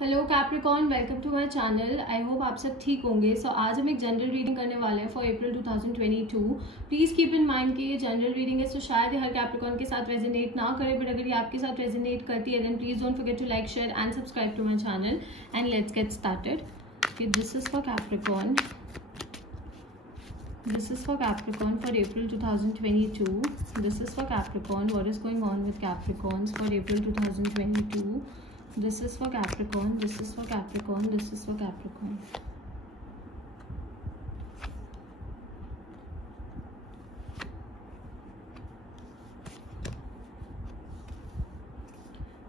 Hello Capricorn, welcome to my channel. I hope आप सब ठीक होंगे। आज हम एक जनरल रीडिंग करने वाले हैं for April 2022। Please keep in mind कि ये जनरल रीडिंग है, शायद ये हर कैप्रिकॉर्न के साथ रेजोनेट ना करे, बट अगर ये आपके साथ रेजोनेट करती है then please don't forget to like, share and subscribe to my channel. And let's get started. This is for Capricorn. This is for Capricorn for April 2022. This is for Capricorn. What is going on with Capricorns for April 2022? This is for Capricorn. This is for Capricorn. This is for Capricorn.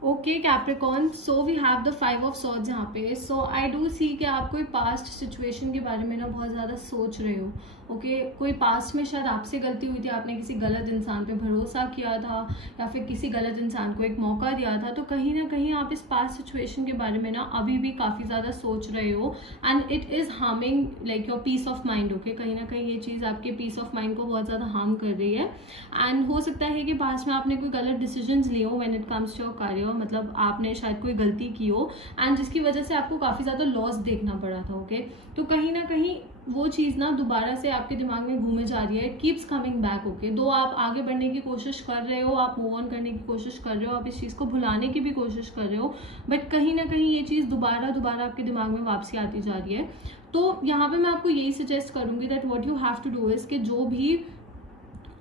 Okay Capricorn, so we have the 5 of swords यहाँ पे. सो आई do सी कि आप कोई past situation के बारे में ना बहुत ज़्यादा सोच रहे हो. ओके कोई पास्ट में शायद आपसे गलती हुई थी, आपने किसी गलत इंसान पे भरोसा किया था या फिर किसी गलत इंसान को एक मौका दिया था. तो कहीं ना कहीं आप इस पास्ट सिचुएशन के बारे में ना अभी भी काफ़ी ज़्यादा सोच रहे हो and it is harming like your peace of mind. Okay कहीं ना कहीं ये चीज़ आपके पीस ऑफ माइंड को बहुत ज़्यादा हार्म कर रही है. एंड हो सकता है कि पास्ट में आपने कोई गलत डिसीजंस लिए हो when it comes to your career. मतलब आपने शायद कोई गलती की हो एंड जिसकी वजह से आपको काफी ज्यादा लॉस देखना पड़ा था. ओके तो कहीं ना कहीं वो चीज ना दोबारा से आपके दिमाग में घूमे जा रही है. Keeps coming back. ओके दो आप आगे बढ़ने की कोशिश कर रहे हो, आप मूव ऑन करने की कोशिश कर रहे हो, आप इस चीज को भुलाने की भी कोशिश कर रहे हो, बट कहीं ना कहीं ये चीज दोबारा आपके दिमाग में वापसी आती जा रही है. तो यहाँ पे मैं आपको यही सजेस्ट करूंगी that what you have to do is कि जो भी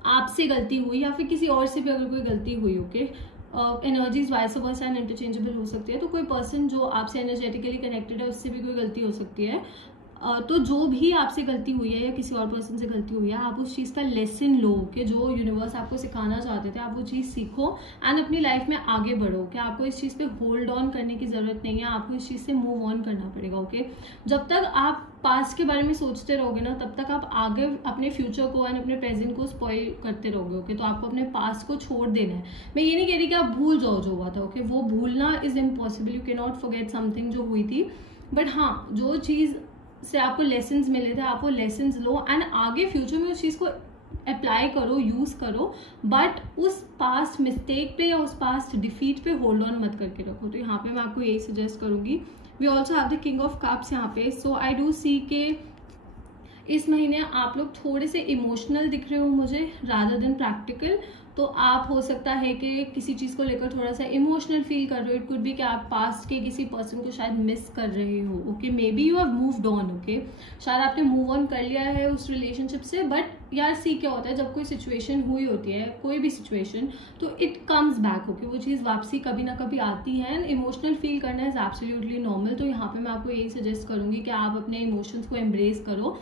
आपसे गलती हुई या फिर किसी और से भी अगर कोई गलती हुई, okay energies vice versa and interchangeable हो सकती है. तो कोई पर्सन जो आपसे एनर्जेटिकली कनेक्टेड है उससे भी कोई गलती हो सकती है. तो जो भी आपसे गलती हुई है या किसी और पर्सन से गलती हुई है, आप उस चीज़ का लेसन लो कि जो यूनिवर्स आपको सिखाना चाहते थे, आप वो चीज़ सीखो एंड अपनी लाइफ में आगे बढ़ो. कि आपको इस चीज़ पे होल्ड ऑन करने की ज़रूरत नहीं है, आपको इस चीज़ से मूव ऑन करना पड़ेगा. ओके जब तक आप पास्ट के बारे में सोचते रहोगे ना तब तक आप आगे अपने फ्यूचर को एंड अपने प्रेजेंट को स्पॉइल करते रहोगे. ओके तो आपको अपने पास्ट को छोड़ देना है. मैं ये नहीं कह रही कि आप भूल जाओ जो हुआ था. ओके वो भूलना is impossible. You can not forget something जो हुई थी, बट हाँ जो चीज़ से आपको लेसन्स मिले थे आप वो लेसन्स लो एंड आगे फ्यूचर में उस चीज़ को अप्लाई करो, यूज करो, बट उस पास्ट मिस्टेक पे या उस पास्ट डिफीट पे होल्ड ऑन मत करके रखो. तो यहाँ पे मैं आपको यही सजेस्ट करूंगी. We also have the king of cups यहाँ पे. सो आई डू सी के इस महीने आप लोग थोड़े से इमोशनल दिख रहे हो मुझे रादर देन प्रैक्टिकल. तो आप हो सकता है कि किसी चीज़ को लेकर थोड़ा सा इमोशनल फील कर रहे हो. इट कुड बी कि आप पास्ट के किसी पर्सन को शायद मिस कर रहे हो. Okay may be you have moved on. Okay शायद आपने मूव ऑन कर लिया है उस रिलेशनशिप से, बट यार सी क्या होता है जब कोई सिचुएशन हुई होती है, कोई भी सिचुएशन, तो इट कम्स बैक. ओके वो चीज़ वापसी कभी ना कभी आती है एंड इमोशनल फील करना इज एब्सोल्युटली नॉर्मल. तो यहाँ पे मैं आपको यही सजेस्ट करूंगी कि आप अपने इमोशंस को एम्ब्रेस करो.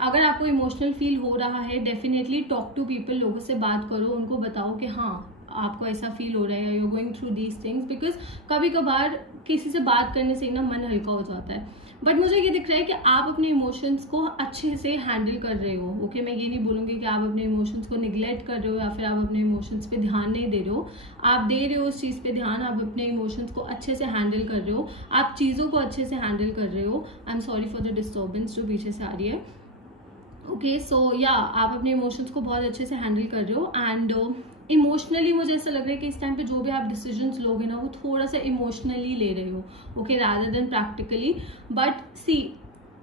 अगर आपको इमोशनल फील हो रहा है डेफिनेटली टॉक टू पीपल. लोगों से बात करो, उनको बताओ कि हाँ आपको ऐसा फील हो रहा है, you going through these things. Because कभी कभार किसी से बात करने से ना मन हल्का हो जाता है. बट मुझे ये दिख रहा है कि आप अपने इमोशंस को अच्छे से हैंडल कर रहे हो. ओके मैं ये नहीं बोलूँगी कि आप अपने इमोशंस को निगलेक्ट कर रहे हो या फिर आप अपने इमोशंस पे ध्यान नहीं दे रहे हो. आप दे रहे हो उस चीज़ पे ध्यान, आप अपने इमोशंस को अच्छे से हैंडल कर रहे हो, आप चीज़ों को अच्छे से हैंडल कर रहे हो. I am sorry for the disturbance जो पीछे से आ रही है. ओके सो या आप अपने इमोशंस को बहुत अच्छे से हैंडल कर रहे हो एंड इमोशनली मुझे ऐसा लग रहा है कि इस टाइम पे जो भी आप डिसीजंस लोगे ना वो थोड़ा सा इमोशनली ले रहे हो. Okay rather than practically. But see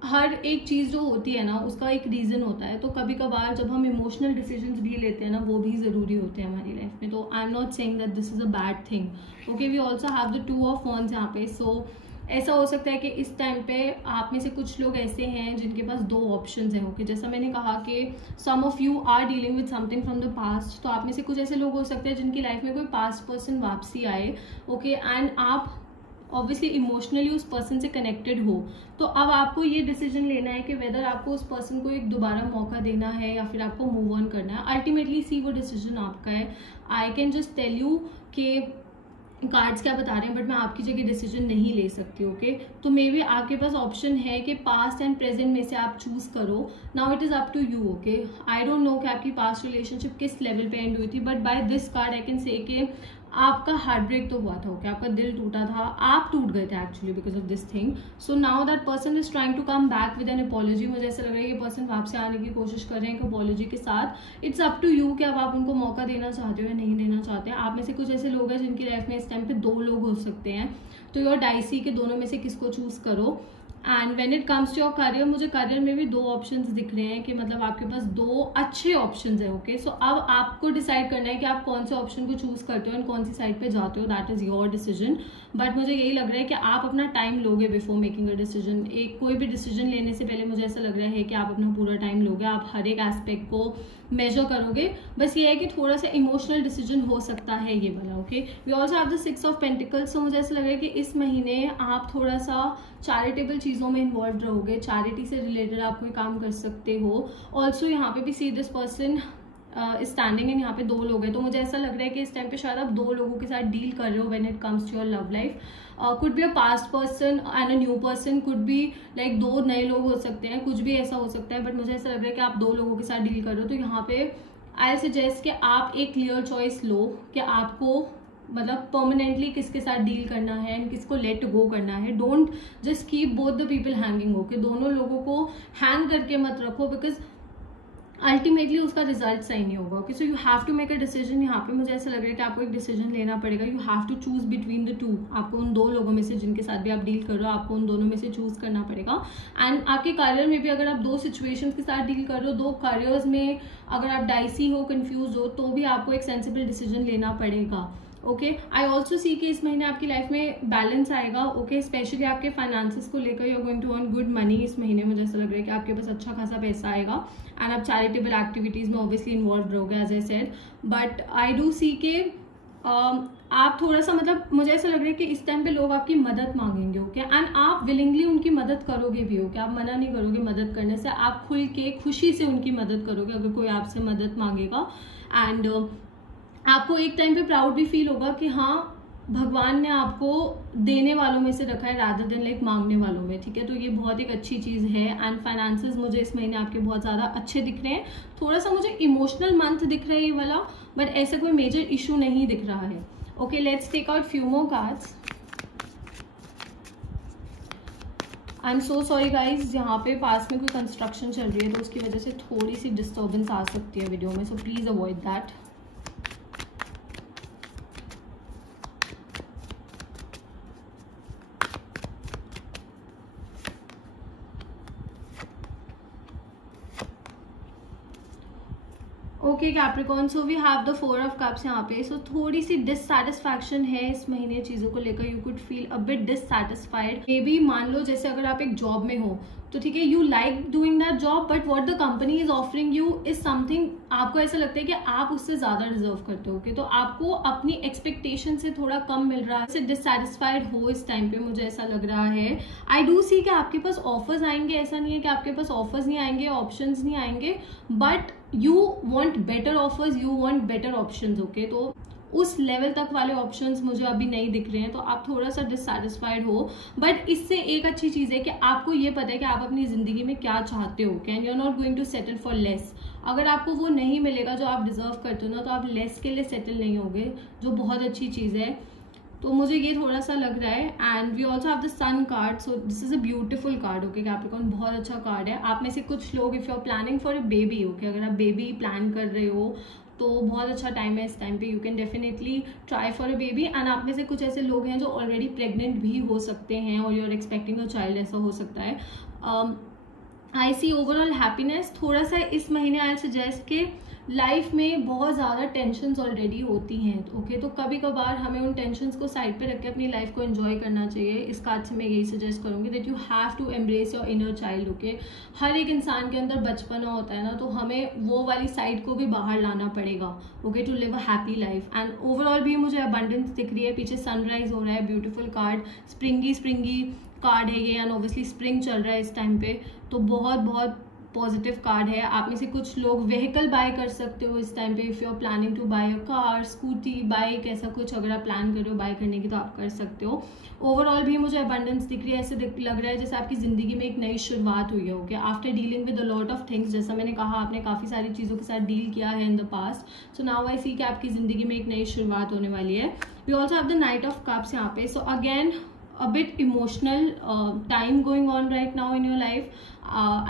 हर एक चीज़ जो होती है ना उसका एक रीज़न होता है. तो कभी कभार जब हम इमोशनल डिसीजंस भी लेते हैं ना वो भी ज़रूरी होते हैं हमारी लाइफ में. तो I am not saying that this is a bad thing. Okay we also have the 2 of wands यहाँ पे. सो ऐसा हो सकता है कि इस टाइम पे आप में से कुछ लोग ऐसे हैं जिनके पास 2 ऑप्शंस हैं. ओके जैसा मैंने कहा कि some of you are dealing with something from the past. तो आप में से कुछ ऐसे लोग हो सकते हैं जिनकी लाइफ में कोई पास्ट पर्सन वापसी आए. ओके एंड आप ऑब्वियसली इमोशनली उस पर्सन से कनेक्टेड हो. तो अब आपको ये डिसीजन लेना है कि वेदर आपको उस पर्सन को एक दोबारा मौका देना है या फिर आपको मूव ऑन करना है. अल्टीमेटली सी वो डिसीजन आपका है. I can just tell you कि कार्ड्स क्या बता रहे हैं, बट मैं आपकी जगह डिसीजन नहीं ले सकती. ओके तो मे बी आपके पास ऑप्शन है कि पास्ट एंड प्रेजेंट में से आप चूज करो. Now it is up to you. Okay I don't know कि आपकी पास्ट रिलेशनशिप किस लेवल पे एंड हुई थी, but by this card I can say कि आपका हार्ट ब्रेक तो हुआ था. ओके आपका दिल टूटा था, आप टूट गए थे actually because of this thing. So now that person is trying to come back with an apology. मुझे ऐसा लग रहा है कि पर्सन वापस आने की कोशिश कर रहे हैं एक अपॉलॉजी के साथ. इट्स अप टू यू कि अब आप उनको मौका देना चाहते हो या नहीं देना चाहते. आप में से कुछ ऐसे लोग हैं जिनकी लाइफ में इस टाइम पे 2 लोग हो सकते हैं तो योर डाइसी के दोनों में से किसको चूज करो। And when it comes to your career, मुझे करियर में भी 2 ऑप्शंस दिख रहे हैं कि मतलब आपके पास 2 अच्छे ऑप्शंस है। ओके, सो अब आपको डिसाइड करना है कि आप कौन से ऑप्शन को चूज करते हो एंड कौन सी साइड पे जाते हो, that is your decision. But मुझे यही लग रहा है कि आप अपना टाइम लोगे बिफोर मेकिंग अ डिसीजन। एक कोई भी डिसीजन लेने से पहले मुझे ऐसा लग रहा है कि आप अपना पूरा टाइम लोगे, आप हर एक एस्पेक्ट को मेजर करोगे। बस ये है कि थोड़ा सा इमोशनल डिसीजन हो सकता है ये वाला। Okay, we also have the 6 of pentacles. तो मुझे ऐसा लग रहा है कि इस महीने आप थोड़ा सा चैरिटेबल चीजों में इन्वॉल्व रहोगे, चैरिटी से रिलेटेड आप कोई काम कर सकते हो। ऑल्सो यहाँ पे भी see this person standing and यहाँ पे 2 लोग हैं, तो मुझे ऐसा लग रहा है कि इस टाइम पे शायद आप 2 लोगों के साथ डील कर रहे हो when it comes to your love life. Could be a past person and a new person, could be like 2 नए लोग हो सकते हैं, कुछ भी ऐसा हो सकता है। बट मुझे ऐसा लग रहा है कि आप 2 लोगों के साथ डील कर रहे हो। तो यहाँ पे आई सजेस्ट कि आप एक क्लियर चॉइस लो कि आपको मतलब परमानेंटली किसके साथ डील करना है एंड किसको लेट गो करना है। Don't just keep both the people hanging. Okay, दोनों लोगों को हैंग करके मत रखो, बिकॉज अल्टीमेटली उसका रिजल्ट सही नहीं होगा। Okay, so you have to make a decision. यहाँ पे मुझे ऐसा लग रहा है कि आपको एक डिसीजन लेना पड़ेगा। You have to choose between the 2। आपको उन 2 लोगों में से जिनके साथ भी आप डील कर रहे हो, आपको उन दोनों में से चूज करना पड़ेगा। एंड आपके करियर में भी अगर आप 2 सिचुएशंस के साथ डील कर रहे हो, 2 करियर्स में अगर आप डाइसी हो, कंफ्यूज हो, तो भी आपको एक सेंसिबल डिसीजन लेना पड़ेगा। ओके, आई ऑल्सो सी कि इस महीने आपकी लाइफ में बैलेंस आएगा। ओके, स्पेशली आपके फाइनेंसेस को लेकर you are going to earn good money. इस महीने मुझे ऐसा लग रहा है कि आपके पास अच्छा खासा पैसा आएगा एंड आप चैरिटेबल एक्टिविटीज में ऑब्वियसली इन्वॉल्व रहोगे as I said. But I do see के आप थोड़ा सा मतलब मुझे ऐसा लग रहा है कि इस टाइम पे लोग आपकी मदद मांगेंगे। ओके, एंड आप विलिंगली उनकी मदद करोगे भी। ओके, आप मना नहीं करोगे मदद करने से, आप खुल के खुशी से उनकी मदद करोगे अगर कोई आपसे मदद मांगेगा। एंड आपको एक टाइम पे प्राउड भी फील होगा कि हाँ, भगवान ने आपको देने वालों में से रखा है रादर देन लाइक मांगने वालों में। ठीक है, तो ये बहुत एक अच्छी चीज है। एंड फाइनेंसेस मुझे इस महीने आपके बहुत ज्यादा अच्छे दिख रहे हैं। थोड़ा सा मुझे इमोशनल मंथ दिख रहा है ये वाला, बट ऐसा कोई मेजर इशू नहीं दिख रहा है। Okay, let's take out few more cards. I am so sorry guys, यहाँ पे पास में कोई कंस्ट्रक्शन चल रही है तो उसकी वजह से थोड़ी सी डिस्टर्बेंस आ सकती है वीडियो में, so please avoid that. Okay Capricorn, so we have the 4 of cups यहाँ पे। सो थोड़ी सी डिससैटिस्फैक्शन है इस महीने चीजों को लेकर। You could feel a bit dissatisfied. May be मान लो जैसे अगर आप एक जॉब में हो तो ठीक है, you like doing that job, but what the company is offering you is something, आपको ऐसा लगता है कि आप उससे ज्यादा डिजर्व करते हो। okay? तो आपको अपनी एक्सपेक्टेशन से थोड़ा कम मिल रहा है, डिससैटिस्फाइड हो इस टाइम पे, मुझे ऐसा लग रहा है। आई डू सी कि आपके पास ऑफर्स आएंगे, ऐसा नहीं है कि आपके पास ऑफर्स नहीं आएंगे, ऑप्शंस नहीं आएंगे, but you want better offers, you want better options. Okay, तो उस लेवल तक वाले ऑप्शंस मुझे अभी नहीं दिख रहे हैं, तो आप थोड़ा सा डिससैटिस्फाइड हो। बट इससे एक अच्छी चीज है कि आपको ये पता है कि आप अपनी जिंदगी में क्या चाहते हो, can you are not going to settle for less. अगर आपको वो नहीं मिलेगा जो आप डिजर्व करते हो ना, तो आप लेस के लिए सेटल नहीं होगे, जो बहुत अच्छी चीज है। तो मुझे ये थोड़ा सा लग रहा है। And we also have the sun card, so this is a beautiful card. Okay Capricorn, बहुत अच्छा कार्ड है। आप में से कुछ लोग if you are planning for a baby, okay, अगर आप बेबी प्लान कर रहे हो तो बहुत अच्छा टाइम है इस टाइम पे, you can definitely try for a baby. And आप में से कुछ ऐसे लोग हैं जो ऑलरेडी प्रेग्नेंट भी हो सकते हैं और you are expecting a child, ऐसा हो सकता है। I see overall happiness. थोड़ा सा इस महीने आई सजेस्ट के लाइफ में बहुत ज़्यादा टेंशन्स ऑलरेडी होती हैं। ओके, तो कभी कभार हमें उन टेंशन्स को साइड पे रख के अपनी लाइफ को एंजॉय करना चाहिए। इस कार्ड से मैं यही सजेस्ट करूँगी that you have to embrace your inner child. Okay, हर एक इंसान के अंदर बचपना होता है ना, तो हमें वो वाली साइड को भी बाहर लाना पड़ेगा। Okay, to live a happy life. And overall भी मुझे अबंडेंस दिख रही है। पीछे सनराइज हो रहा है, ब्यूटीफुल कार्ड, स्प्रिंगी कार्ड है ये, एंड ऑब्वियसली स्प्रिंग चल रहा है इस टाइम पे, तो बहुत पॉजिटिव कार्ड है। आप में से कुछ लोग व्हीकल बाय कर सकते हो इस टाइम पे, if you are planning to buy a car, scooty, bike, ऐसा कुछ अगर आप प्लान कर रहे हो बाय करने की तो आप कर सकते हो। ओवरऑल भी मुझे अबंडेंस दिख रही है, ऐसे लग रहा है जैसे आपकी जिंदगी में एक नई शुरुआत हुई है। Okay, after dealing with a lot of things, जैसा मैंने कहा आपने काफी सारी चीजों के साथ डील किया है in the past, so now I see कि आपकी जिंदगी में एक नई शुरुआत होने वाली है। We also have the knight of cups यहाँ पे। So again a bit emotional time going on right now in your life.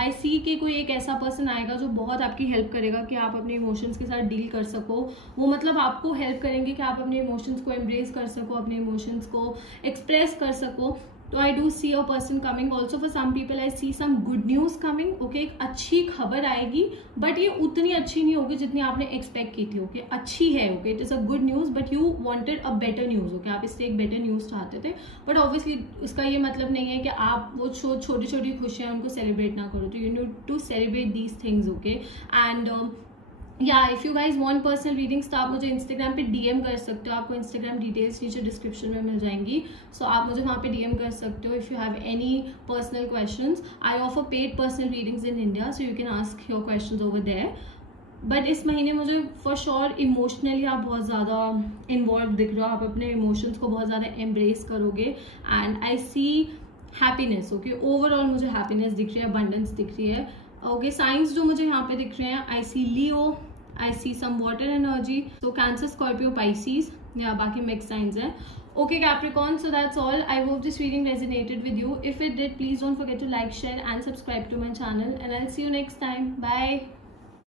I see कि कोई एक ऐसा पर्सन आएगा जो बहुत आपकी हेल्प करेगा कि आप अपने इमोशंस के साथ डील कर सको. वो मतलब आपको हेल्प करेंगे कि आप अपने इमोशंस को एम्ब्रेस कर सको, अपने इमोशंस को एक्सप्रेस कर सको. तो I do see a person coming. Also for some people I see some good news coming. Okay, एक अच्छी खबर आएगी, बट ये उतनी अच्छी नहीं होगी जितनी आपने एक्सपेक्ट की थी. ओके, अच्छी है. Okay, it is a good news, but you wanted a better news. Okay, आप इससे एक बेटर न्यूज चाहते थे, बट ऑब्वियसली उसका ये मतलब नहीं है कि आप वो छोटी छोटी खुशियां उनको सेलिब्रेट ना करो. तो you need to celebrate these things. Okay, and if you guys want personal readings तो आप मुझे इंस्टाग्राम पे डीएम कर सकते हो. आपको इंस्टाग्राम डिटेल्स नीचे डिस्क्रिप्शन में मिल जाएंगी. सो आप मुझे वहाँ पे डीएम कर सकते हो if you have any personal questions. I offer paid personal readings in India, so you can ask your questions over there. But इस महीने मुझे फॉर श्योर इमोशनली आप बहुत ज़्यादा इन्वॉल्व दिख रहे हो. आप अपने इमोशंस को बहुत ज़्यादा एम्ब्रेस करोगे. And I see happiness. Okay, overall मुझे हैप्पीनेस दिख रही है, अबंडेंस दिख रही है. ओके, साइंस जो मुझे यहाँ पे दिख रहे हैं, आई सी लियो, I see some water energy, so Cancer, Scorpio, Pisces, yeah, बाकी mixed signs है. Okay, Capricorn, so that's all. I hope this reading resonated with you. If it did, please don't forget to like, share and subscribe to my channel, and I'll see you next time. Bye.